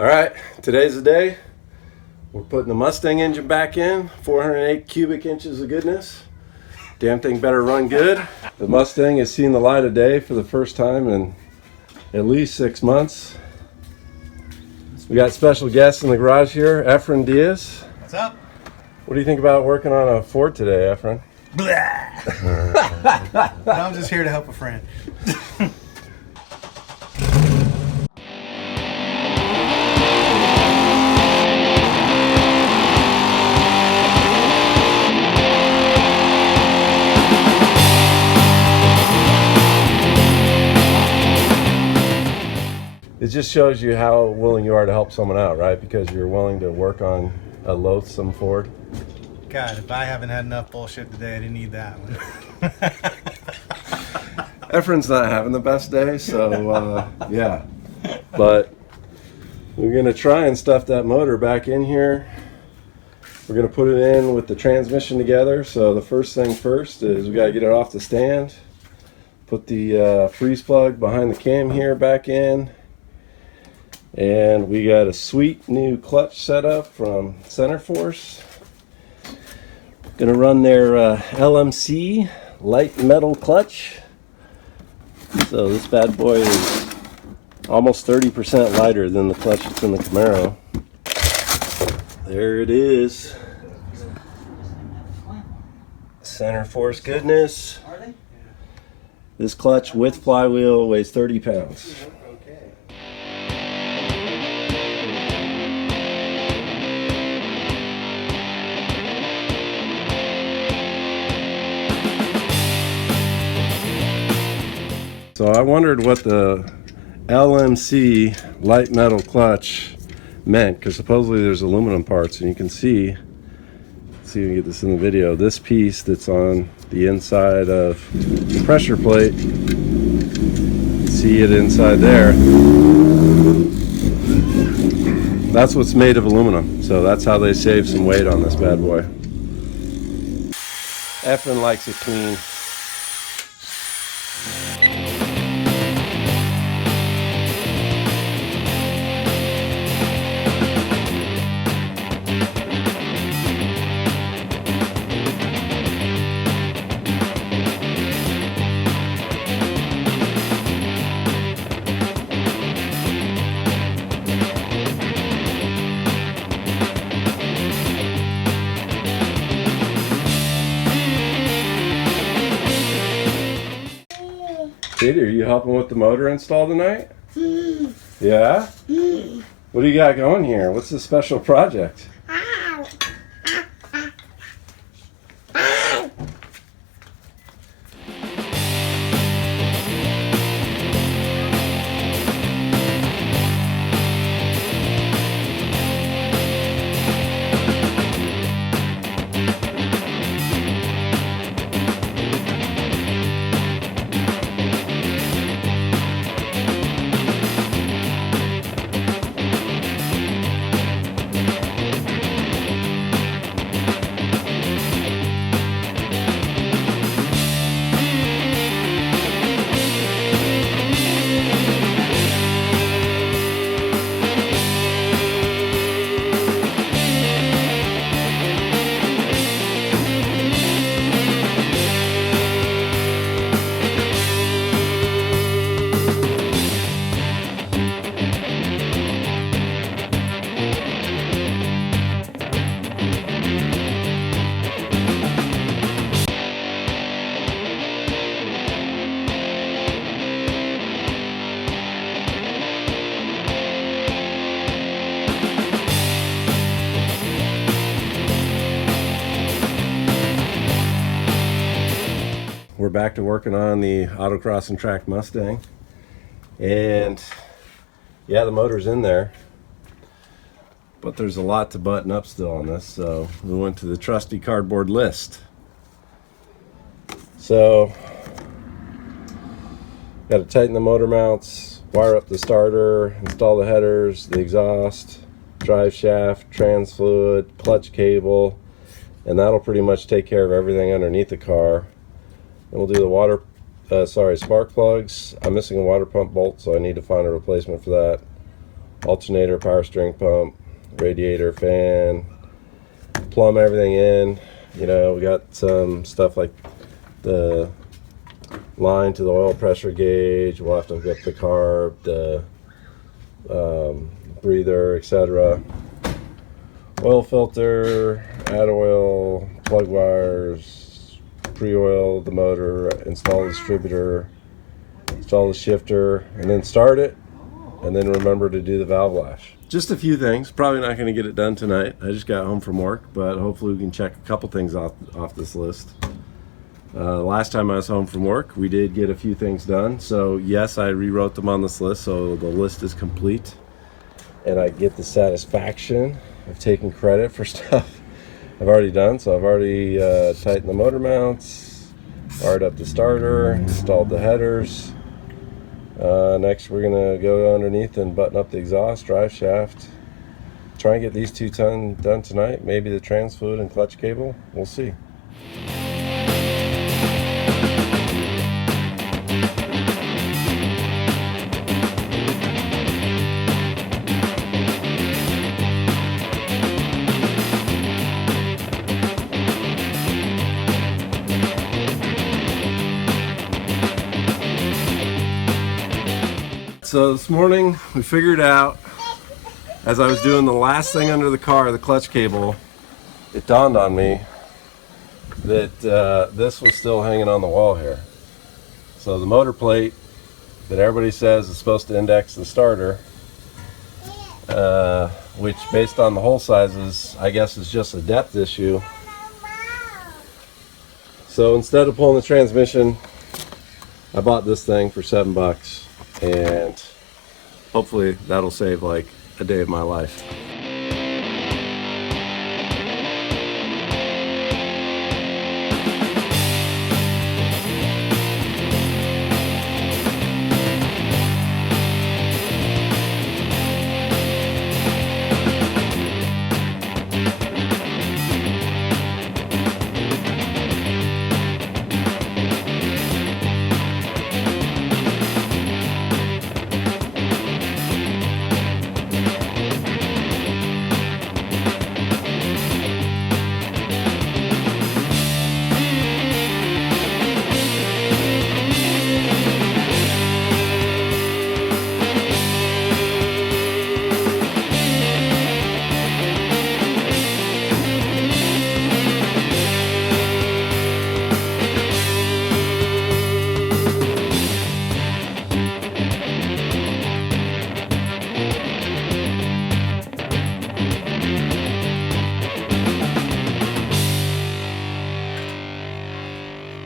All right, today's the day. We're putting the Mustang engine back in, 408 cubic inches of goodness. Damn thing better run good. The Mustang has seen the light of day for the first time in at least 6 months. We got special guests in the garage here, Efrain Diaz. What's up? What do you think about working on a Ford today, Efrain? No, I'm just here to help a friend. It just shows you how willing you are to help someone out, right? Because you're willing to work on a loathsome Ford. God, if I haven't had enough bullshit today, I didn't need that one. Efrain's not having the best day, so yeah. But we're gonna try and stuff that motor back in here. We're gonna put it in with the transmission together. So the first thing first is we gotta get it off the stand. Put the freeze plug behind the cam here back in. And we got a sweet new clutch setup from Center Force. Gonna run their LMC light metal clutch. So this bad boy is almost 30% lighter than the clutch that's in the Camaro. There it is. Center Force goodness. This clutch with flywheel weighs 30 pounds. So I wondered what the LMC light metal clutch meant, because supposedly there's aluminum parts, and you can see, let's see if we can get this in the video, this piece that's on the inside of the pressure plate, see it inside there, that's what's made of aluminum. So that's how they save some weight on this bad boy. Efrain likes it clean. Katie, are you helping with the motor install tonight? Yeah? What do you got going here? What's this special project? We're back to working on the AutoXandTrack Mustang, and yeah, the motor's in there, but there's a lot to button up still on this, so we went to the trusty cardboard list. So got to tighten the motor mounts, wire up the starter, install the headers, the exhaust, drive shaft, trans fluid, clutch cable, and that'll pretty much take care of everything underneath the car. And we'll do the spark plugs. I'm missing a water pump bolt, so I need to find a replacement for that. alternator, power steering pump, radiator, fan, plumb everything in. You know, we got some stuff like the line to the oil pressure gauge. We'll have to hook up the carb, the breather, etc. Oil filter, add oil, plug wires, pre-oil the motor, install the distributor, install the shifter, and then start it, and then remember to do the valve lash. Just a few things. Probably not going to get it done tonight. I just got home from work, but hopefully we can check a couple things off this list. Last time I was home from work, we did get a few things done. So yes, I rewrote them on this list, so the list is complete. And I get the satisfaction of taking credit for stuff I've already done. So I've already tightened the motor mounts, fired up the starter, installed the headers. Next we're going to go underneath and button up the exhaust, drive shaft. Try and get these two done tonight. Maybe the trans fluid and clutch cable. We'll see. So this morning we figured out, as I was doing the last thing under the car, the clutch cable, it dawned on me that this was still hanging on the wall here. So the motor plate that everybody says is supposed to index the starter, which based on the hole sizes, I guess is just a depth issue. So instead of pulling the transmission, I bought this thing for $7. And hopefully that'll save like a day of my life.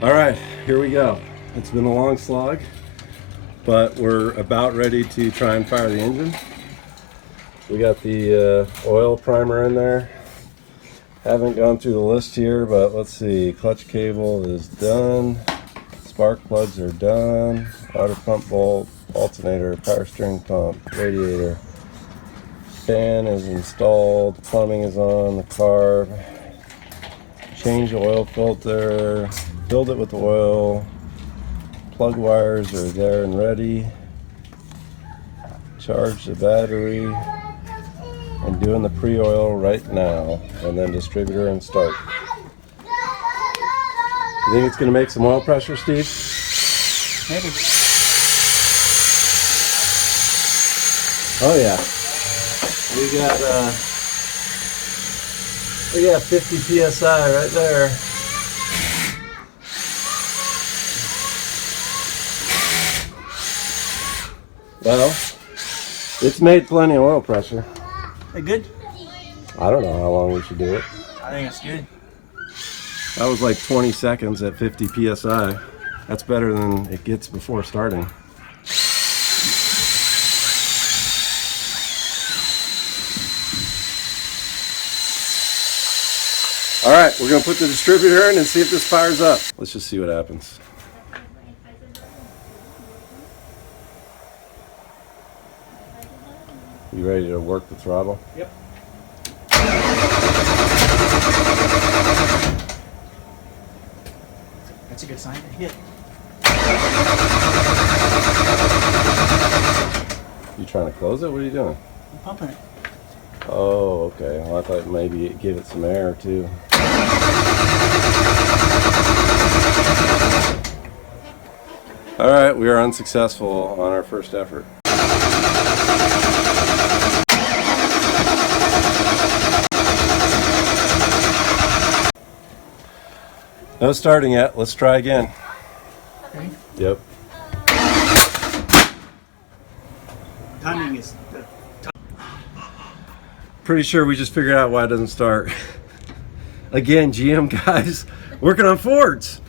All right, here we go. It's been a long slog, but we're about ready to try and fire the engine. We got the oil primer in there. Haven't gone through the list here, but let's see. Clutch cable is done. Spark plugs are done. Water pump bolt, alternator, power steering pump, radiator. Fan is installed. Plumbing is on the carb. Change the oil filter. Filled it with oil. Plug wires are there and ready. Charge the battery. I'm doing the pre-oil right now, and then distributor and start. You think it's going to make some oil pressure, Steve? Maybe. Oh yeah. We got 50 psi right there. Well, it's made plenty of oil pressure. Hey, good? I don't know how long we should do it. I think it's good. That was like 20 seconds at 50 psi. That's better than it gets before starting. All right, we're gonna put the distributor in and see if this fires up. Let's just see what happens. You ready to work the throttle? Yep. That's a good sign. Hit. You trying to close it? What are you doing? I'm pumping it. Oh, okay. Well, I thought maybe it give it some air too. All right, we are unsuccessful on our first effort. No starting yet. Let's try again. Okay. Yep. Timing is. Pretty sure we just figured out why it doesn't start. Again, GM guys, working on Fords.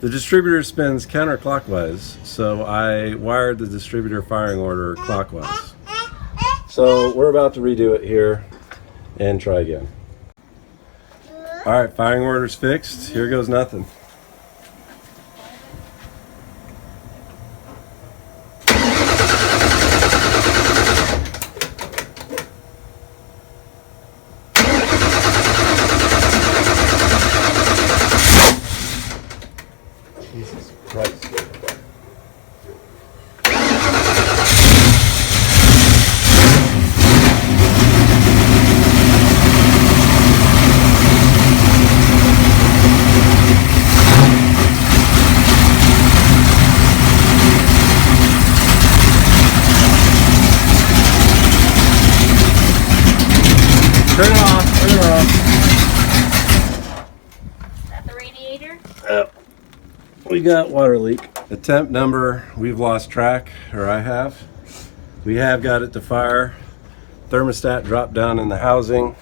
The distributor spins counterclockwise, so I wired the distributor firing order clockwise. So we're about to redo it here and try again. All right, firing order's fixed. Here goes nothing. Jesus Christ. Turn it off, turn it off. Is that the radiator? We got water leak. Attempt number, we've lost track, or I have. We have got it to fire. Thermostat dropped down in the housing,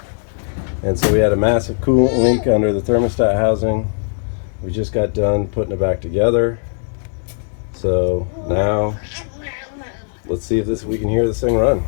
and so we had a massive coolant leak under the thermostat housing. We just got done putting it back together. So now, let's see if we can hear this thing run.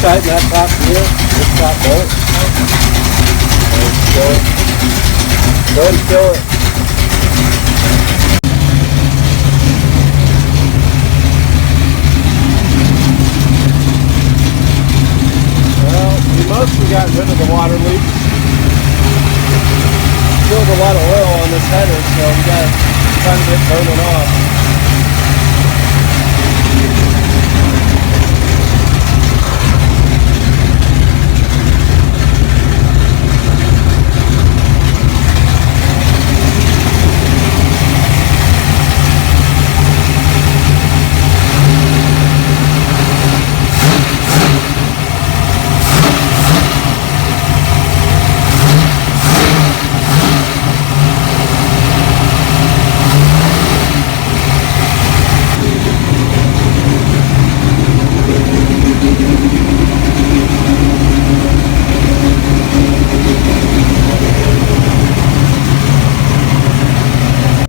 Tighten that top wheel, this top bolt. And go ahead and fill it. Well, we mostly got rid of the water leaks. Spilled a lot of oil on this header, so we got quite a bit burning off.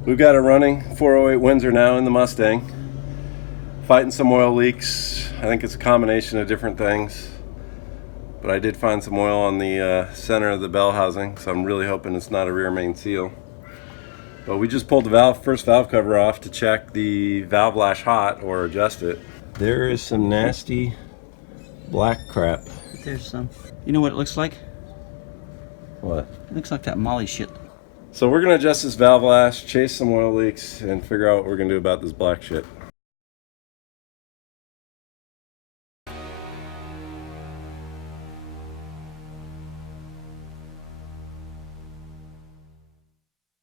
We've got a running 408 Windsor now in the Mustang. Fighting some oil leaks. I think it's a combination of different things. But I did find some oil on the center of the bell housing, so I'm really hoping it's not a rear main seal. But we just pulled the first valve cover off to check the valve lash hot or adjust it. There is some nasty black crap. There's some. You know what it looks like? What? It looks like that Molly shit. So we're gonna adjust this valve lash, chase some oil leaks, and figure out what we're gonna do about this black shit.